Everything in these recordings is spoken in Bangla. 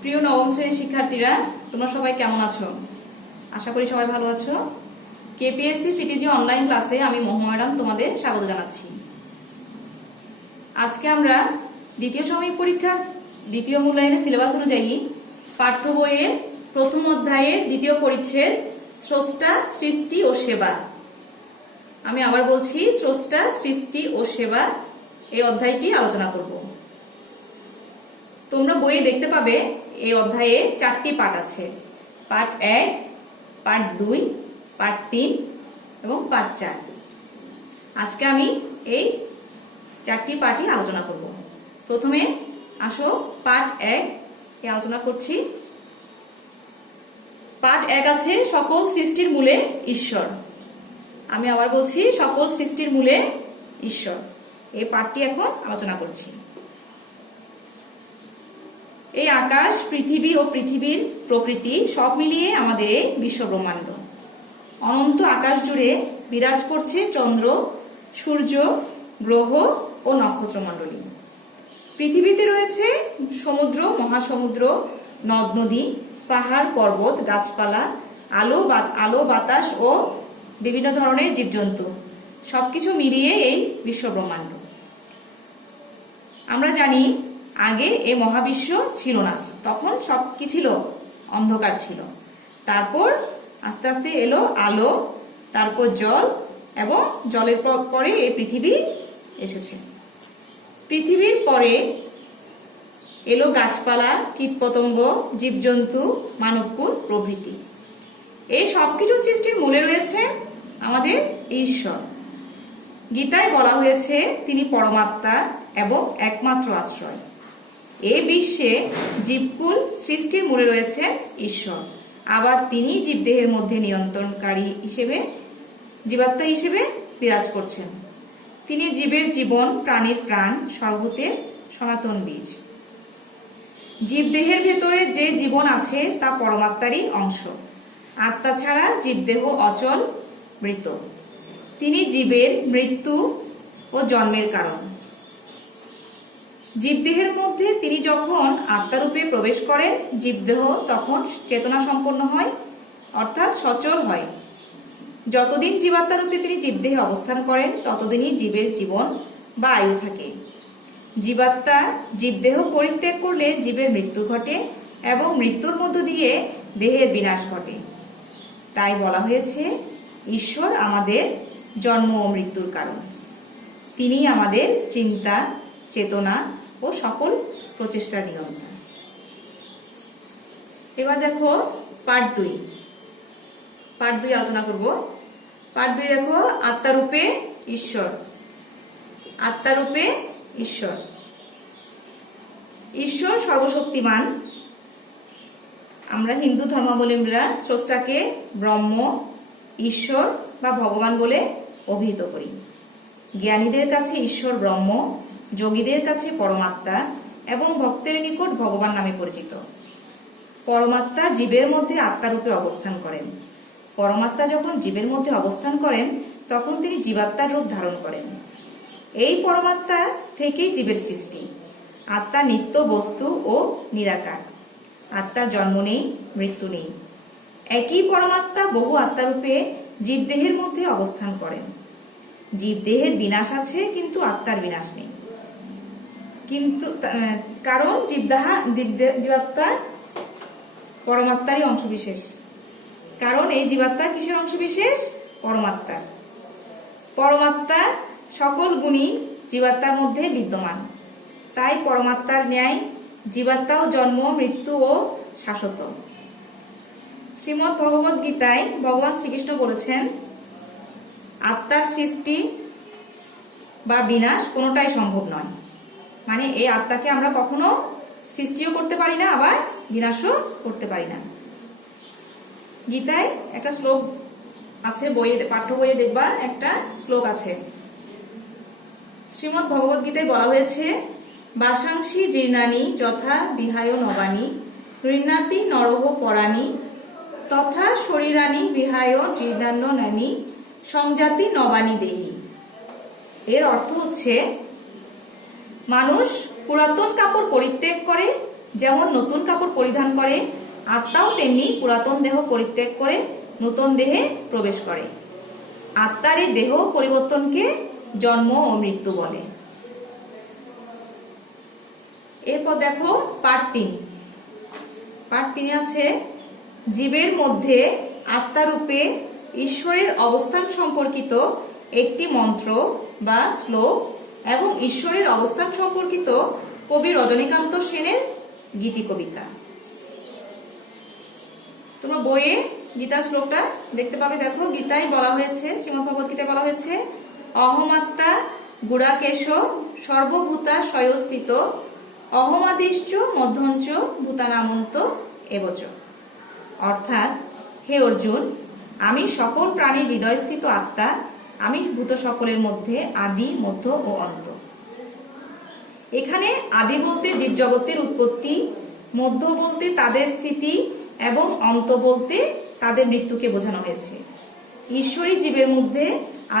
প্রিয় নবম শ্রেণীর শিক্ষার্থীরা, তোমরা সবাই কেমন আছো? আশা করি সবাই ভালো আছো। কেপিএসসি সিটিজি অনলাইন ক্লাসে আমি মহুয়া ম্যাডাম তোমাদের স্বাগত জানাচ্ছি। আজকে আমরা দ্বিতীয় সাময়িক পরীক্ষার দ্বিতীয় মূল্যায়নের সিলেবাস অনুযায়ী পাঠ্য বইয়ের প্রথম অধ্যায়ের দ্বিতীয় পরিচ্ছেদ স্রষ্টা, সৃষ্টি ও সেবা, আমি আবার বলছি স্রষ্টা, সৃষ্টি ও সেবা, এই অধ্যায়টি আলোচনা করব। তোমরা বইয়ে দেখতে পাবে এই অধ্যায়ে 4টি পাঠ আছে। পাঠ 1, পাঠ 2, পাঠ 3 এবং পাঠ 4। আজকে আমি এই 4টি পাঠই আলোচনা করব। প্রথমে আসো পাঠ 1 এ আলোচনা করছি। পাঠ 1 আছে সকল সৃষ্টির মূলে ঈশ্বর। আমি আবার বলছি সকল সৃষ্টির মূলে ঈশ্বর। এই পাঠটি এখন আলোচনা করছি। এই আকাশ, পৃথিবী ও পৃথিবীর প্রকৃতি সব মিলিয়ে আমাদের এই বিশ্ব ব্রহ্মাণ্ড। অনন্ত আকাশ জুড়ে বিরাজ করছে চন্দ্র, সূর্য, গ্রহ ও নক্ষত্রমণ্ডলী। পৃথিবীতে রয়েছে সমুদ্র, মহাসমুদ্র, নদ নদী, পাহাড়, পর্বত, গাছপালা, আলো বাতাস ও বিভিন্ন ধরনের জীবজন্তু, সবকিছু মিলিয়ে এই বিশ্ব ব্রহ্মাণ্ড। আমরা জানি আগে এই মহাবিশ্ব ছিল না, তখন সব কি ছিল? অন্ধকার ছিল। তারপর আস্তে আস্তে এলো আলো, তারপর জল, এবং জলের পরে এই পৃথিবী এসেছে। পৃথিবীর পরে এলো গাছপালা, কীটপতঙ্গ, জীবজন্তু, মানবকুল প্রভৃতি। এই সবকিছু সৃষ্টির মূলে রয়েছে আমাদের ঈশ্বর। গীতায় বলা হয়েছে তিনি পরমাত্মা এবং একমাত্র আশ্রয়। এই বিশ্বে জীবকুল সৃষ্টির মূলে রয়েছে ঈশ্বর। আবার তিনি জীবদেহের মধ্যে নিয়ন্ত্রণকারী হিসেবে, জীবাত্মা হিসেবে বিরাজ করছেন। তিনি জীবের জীবন, প্রাণীর প্রাণ, সর্বভূতের সনাতন বীজ। জীবদেহের ভেতরে যে জীবন আছে তা পরমাত্মারই অংশ। আত্মা ছাড়া জীবদেহ অচল, মৃত। তিনি জীবের মৃত্যু ও জন্মের কারণ। জীবদেহের মধ্যে তিনি যখন আত্মারূপে প্রবেশ করেন, জীবদেহ তখন চেতনা সম্পন্ন হয়, অর্থাৎ সচল হয়। যতদিন জীবাত্মারূপে তিনি জীবদেহে অবস্থান করেন, ততদিনই জীবের জীবন বা আয়ু থাকে। জীবাত্মা জীবদেহ পরিত্যাগ করলে জীবের মৃত্যু ঘটে এবং মৃত্যুর মধ্য দিয়ে দেহের বিনাশ ঘটে। তাই বলা হয়েছে ঈশ্বর আমাদের জন্ম ও মৃত্যুর কারণ। তিনি আমাদের চিন্তা, চেতনা ও সকল প্রচেষ্টার নিয়ন্ত্রণ। এবার দেখো পাঠ 2। পাঠ 2 আলোচনা করব। পাঠ 2 দেখো আত্মারূপে ঈশ্বর। আত্মারূপে ঈশ্বর। ঈশ্বর সর্বশক্তিমান। আমরা হিন্দু ধর্মাবলম্বীরা স্রষ্টাকে ব্রহ্ম, ঈশ্বর বা ভগবান বলে অভিহিত করি। জ্ঞানীদের কাছে ঈশ্বর ব্রহ্ম, যোগীদের কাছে পরমাত্মা এবং ভক্তের নিকট ভগবান নামে পরিচিত। পরমাত্মা জীবের মধ্যে আত্মারূপে অবস্থান করেন। পরমাত্মা যখন জীবের মধ্যে অবস্থান করেন, তখন তিনি জীবাত্মার রূপ ধারণ করেন। এই পরমাত্মা থেকেই জীবের সৃষ্টি। আত্মা নিত্য বস্তু ও নিরাকার। আত্মার জন্ম নেই, মৃত্যু নেই। একই পরমাত্মা বহু আত্মারূপে জীবদেহের মধ্যে অবস্থান করেন। জীবদেহের বিনাশ আছে, কিন্তু আত্মার বিনাশ নেই। কিন্তু কারণ জীবাত্মা পরমাত্মারই অংশবিশেষ। কারণ এই জীবাত্মা কিসের অংশবিশেষ? পরমাত্মার। পরমাত্মা সকল গুণই জীবাত্মার মধ্যে বিদ্যমান। তাই পরমাত্মার ন্যায় জীবাত্মাও জন্ম, মৃত্যু ও শাশ্বত। শ্রীমদ্ ভগবদ গীতায় ভগবান শ্রীকৃষ্ণ বলেছেন, আত্মার সৃষ্টি বা বিনাশ কোনোটাই সম্ভব নয়। মানে এই আত্মাকে আমরা কখনো সৃষ্টিও করতে পারি না, আবার বিনাশও করতে পারি না। গীতায় একটা শ্লোক আছে, পাঠ্য বইয়ে দেখবা একটা শ্লোক আছে। শ্রীমদ্ ভগবদ গীতায় বলা হয়েছে, বাসাংসি জীর্ণানি যথা বিহায় নবানি গৃহ্ণাতি নরহ পরাণি তথা শরীরানি বিহায় জীর্ণান্য নানি সংজাতি নবানি দেহি। এর অর্থ হচ্ছে, মানুষ পুরাতন কাপড় পরিত্যাগ করে যেমন নতুন কাপড় পরিধান করে, আত্মাও তেমনি পুরাতন দেহ পরিত্যাগ করে নতুন দেহে প্রবেশ করে। আত্মার এই দেহ পরিবর্তনকে জন্ম ও মৃত্যু বলে। এরপর দেখো পার্ট 3। পার্ট 3 আছে জীবের মধ্যে আত্মারূপে ঈশ্বরের অবস্থান সম্পর্কিত একটি মন্ত্র বা শ্লোক এবং ঈশ্বরের অবস্থান সম্পর্কিত কবি রজনীকান্ত সেনের গীতি কবিতা। তোমরা বইয়ে গীতার শ্লোকটা দেখতে পাবে। দেখো, গীতায় বলা হয়েছে, শ্রীমদ্ ভগবত গীতায় বলা হয়েছে, অহমাত্মা গুড়াকেশ সর্বভূতা স্বয়স্থিত অহমাদিশ্চ মধ্যঞ্চ ভূতানামন্ত এবচ। অর্থাৎ, হে অর্জুন, আমি সকল প্রাণীর হৃদয়স্থিত আত্মা, আমি ভূত সকলের মধ্যে আদি, মধ্য ও অন্ত। এখানে আদি বলতে জীবজগতের উৎপত্তি, মধ্য বলতে তাদের স্থিতি এবং অন্ত বলতে তাদের মৃত্যুকে বোঝানো হয়েছে। ঈশ্বরই জীবের মধ্যে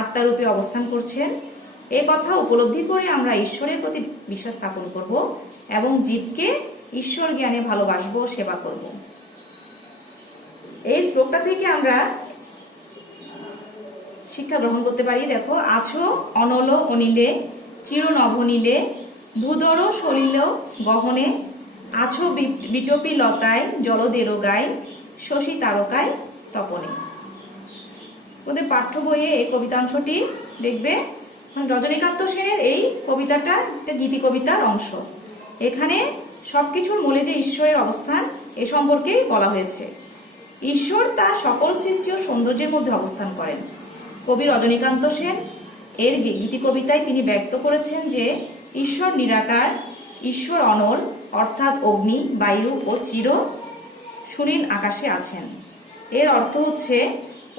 আত্মারূপে অবস্থান করছেন। এ কথা উপলব্ধি করে আমরা ঈশ্বরের প্রতি বিশ্বাস স্থাপন করব এবং জীবকে ঈশ্বর জ্ঞানে ভালোবাসবো, সেবা করব। এই শ্লোকটা থেকে আমরা শিক্ষা গ্রহণ করতে পারি। দেখো, আছো অনল অনিলে চির নভনীলে ভূদর সলিল গহনে আছো বিটপি লতায় জলদের গায় শশী তারকায় তপনে। ওদের পাঠ্য বইয়ে এই কবিতাংশটি দেখবে। রজনীকান্ত সেনের এই কবিতাটা একটা গীতি কবিতার অংশ। এখানে সবকিছুর মূলে যে ঈশ্বরের অবস্থান এ সম্পর্কে বলা হয়েছে। ঈশ্বর তার সকল সৃষ্টি ও সৌন্দর্যের মধ্যে অবস্থান করেন। কবি রজনীকান্ত সেন এর গীতি কবিতায় তিনি ব্যক্ত করেছেন যে ঈশ্বর নিরাকার, ঈশ্বর অনল অর্থাৎ অগ্নি, বায়ু ও চির সুনীল আকাশে আছেন। এর অর্থ হচ্ছে,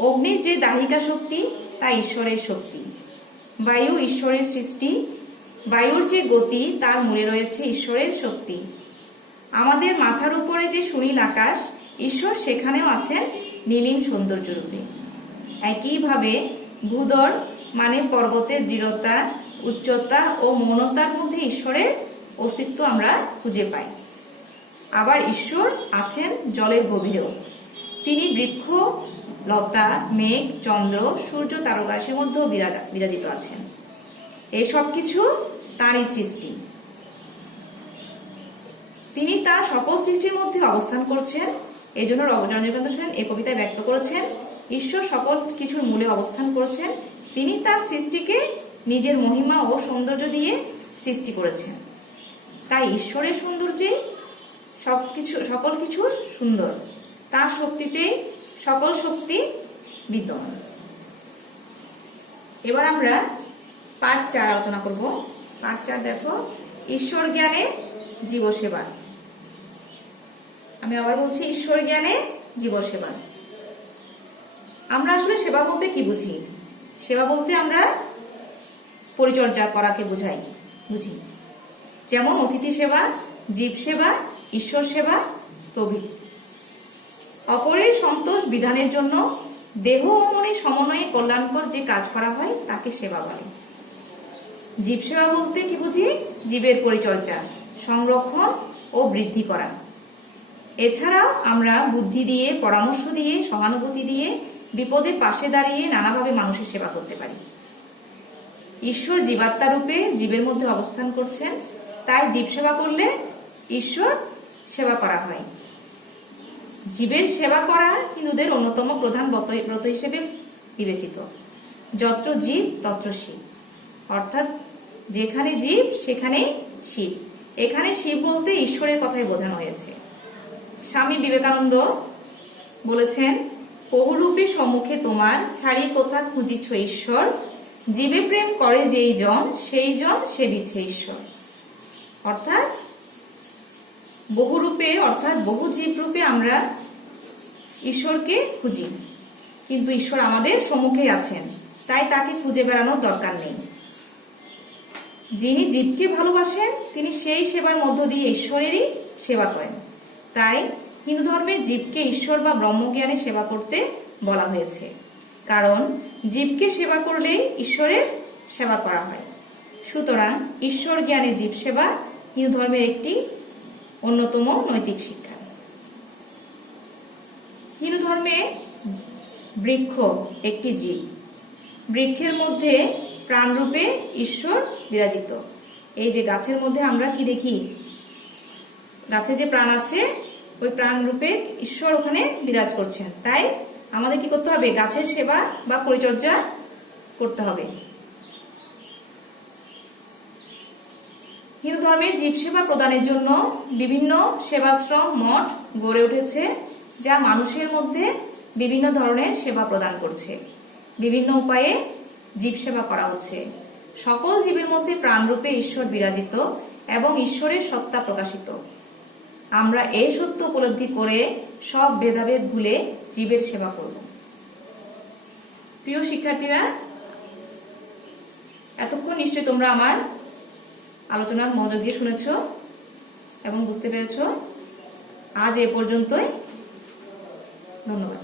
অগ্নির যে দাহিকা শক্তি তা ঈশ্বরের শক্তি, বায়ু ঈশ্বরের সৃষ্টি, বায়ুর যে গতি তার মূলে রয়েছে ঈশ্বরের শক্তি। আমাদের মাথার উপরে যে সুনীল আকাশ, ঈশ্বর সেখানেও আছেন নীলিম সৌন্দর্য রূপে। একইভাবে ভূদর মানে পর্বতের দৃঢ়তা, উচ্চতা ও মৌনতার মধ্যে ঈশ্বরের অস্তিত্ব আমরা খুঁজে পাই। আবার ঈশ্বর আছেন জলের গভীরেও। তিনি বৃক্ষ, লতা, মেঘ, চন্দ্র, সূর্য, তারকাশের মধ্যেও বিরাজিত আছেন। এই সব কিছু তাঁরই সৃষ্টি। তিনি তার সকল সৃষ্টির মধ্যে অবস্থান করছেন। এই জন্য রজনীকান্ত সেন এই কবিতায় ব্যক্ত করেছেন, ঈশ্বর সকল কিছুর মূলে অবস্থান করছেন। তিনি তার সৃষ্টিকে নিজের মহিমা ও সৌন্দর্য দিয়ে সৃষ্টি করেছেন। তাই ঈশ্বরের সৌন্দর্যে সকল কিছুর সুন্দর, তার শক্তিতে সকল শক্তি বিদ্যমান। এবার আমরা পার্ট 4 আলোচনা করব। পার্ট 4 দেখো, ঈশ্বর জ্ঞানে জীবসেবা। আমি আবার বলছি, ঈশ্বর জ্ঞানে জীবসেবা। আমরা আসলে সেবা বলতে কি বুঝি? সেবা বলতে আমরা পরিচর্যা করাকে বুঝি। যেমন অতিথি সেবা, জীব সেবা, ঈশ্বর সেবা প্রভৃতি। অপরের সন্তোষ বিধানের জন্য দেহ ও মনের সমন্বয়ে কল্যাণকর যে কাজ করা হয় তাকে সেবা বলে। জীব সেবা বলতে কি বুঝি? জীবের পরিচর্যা, সংরক্ষণ ও বৃদ্ধি করা। এছাড়াও আমরা বুদ্ধি দিয়ে, পরামর্শ দিয়ে, সহানুভূতি দিয়ে, বিপদের পাশে দাঁড়িয়ে নানাভাবে মানুষের সেবা করতে পারি। ঈশ্বর জীবাত্মা রূপে জীবের মধ্যে অবস্থান করছেন, তাই জীব সেবা করলে ঈশ্বর সেবা করা হয়। জীবের সেবা করা হিন্দুদের অন্যতম প্রধান ব্রত হিসেবে বিবেচিত। যত্র জীব তত্র শিব, অর্থাৎ যেখানে জীব সেখানেই শিব। এখানে শিব বলতে ঈশ্বরের কথাই বোঝানো হয়েছে। স্বামী বিবেকানন্দ বলেছেন, বহুরূপে সম্মুখে তোমার ছাড়ি কোথা খুঁজিছ ঈশ্বর, জীবে প্রেম করে যেই জন সেই জন সেবিছে ঈশ্বর। অর্থাৎ বহুরূপে, অর্থাৎ বহু জীব রূপে আমরা ঈশ্বরকে খুঁজি, কিন্তু ঈশ্বর আমাদের সম্মুখেই আছেন, তাই তাকে খুঁজে বেড়ানোর দরকার নেই। যিনি জীবকে ভালোবাসেন তিনি সেই সেবার মধ্য দিয়ে ঈশ্বরেরই সেবা করেন। তাই হিন্দু ধর্মে জীবকে ঈশ্বর বা ব্রহ্মজ্ঞানে সেবা করতে বলা হয়েছে, কারণ জীবকে সেবা করলেই ঈশ্বরের সেবা করা হয়। সুতরাং ঈশ্বর জ্ঞানে জীব সেবা হিন্দু ধর্মের একটি অন্যতম নৈতিক শিক্ষা। হিন্দু ধর্মে বৃক্ষ একটি জীব, বৃক্ষের মধ্যে প্রাণরূপে ঈশ্বর বিরাজিত। এই যে গাছের মধ্যে আমরা কি দেখি, গাছে যে প্রাণ আছে, ওই প্রাণ রূপে ঈশ্বর ওখানে বিরাজ করছেন। তাই আমাদের কি করতে হবে? গাছের সেবা বা পরিচর্যা করতে হবে। হিন্দু ধর্মের জীব সেবা প্রদানের জন্য বিভিন্ন সেবাশ্রম, মঠ গড়ে উঠেছে, যা মানুষের মধ্যে বিভিন্ন ধরনের সেবা প্রদান করছে। বিভিন্ন উপায়ে জীব সেবা করা হচ্ছে। সকল জীবের মধ্যে প্রাণরূপে ঈশ্বর বিরাজিত এবং ঈশ্বরের সত্তা প্রকাশিত। আমরা এই সত্য উপলব্ধি করে সব ভেদাভেদ ভুলে জীবের সেবা করব। প্রিয় শিক্ষার্থীরা, এতক্ষণ নিশ্চয়ই তোমরা আমার আলোচনা মনোযোগ দিয়ে শুনেছ এবং বুঝতে পেরেছ। আজ এ পর্যন্তই। ধন্যবাদ।